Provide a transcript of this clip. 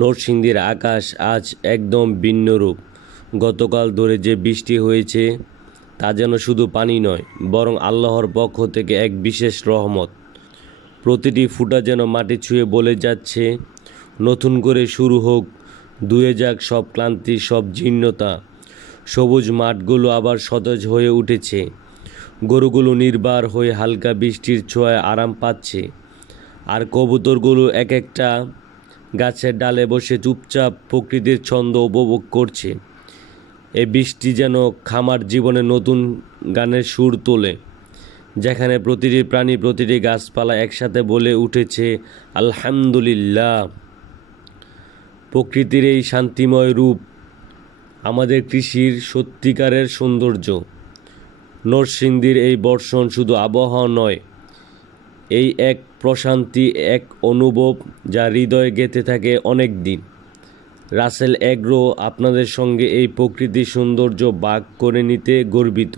নরসিংদীর আকাশ আজ একদম ভিন্ন রূপ। গতকাল ধরে যে বৃষ্টি হয়েছে তা যেন শুধু পানি নয়, বরং আল্লাহর পক্ষ থেকে এক বিশেষ রহমত। প্রতিটি ফোঁটা যেন মাটি ছুঁয়ে বলে যাচ্ছে, নতুন করে শুরু হোক, ধুয়ে যাক সব ক্লান্তি, সব জীর্ণতা। সবুজ মাঠগুলো আবার সতেজ হয়ে উঠেছে, গরুগুলো নির্বার হয়ে হালকা বৃষ্টির ছোঁয়ায় আরাম পাচ্ছে, আর কবুতরগুলো এক একটা গাছের ডালে বসে চুপচাপ প্রকৃতির ছন্দ উপভোগ করছে। এই বৃষ্টি যেন খামার জীবনে নতুন গানের সুর তোলে, যেখানে প্রতিটি প্রাণী, প্রতিটি গাছপালা একসাথে বলে উঠেছে আলহামদুলিল্লাহ। প্রকৃতির এই শান্তিময় রূপ আমাদের কৃষির সত্যিকারের সৌন্দর্য। নরসিংদীর এই বর্ষণ শুধু আবহাওয়া নয়, এই এক প্রশান্তি, এক অনুভব যা হৃদয়ে গেঁথে থাকে অনেক দিন। রাসেল এগ্রো আপনাদের সঙ্গে এই প্রকৃতির সৌন্দর্য ভাগ করে নিতে গর্বিত।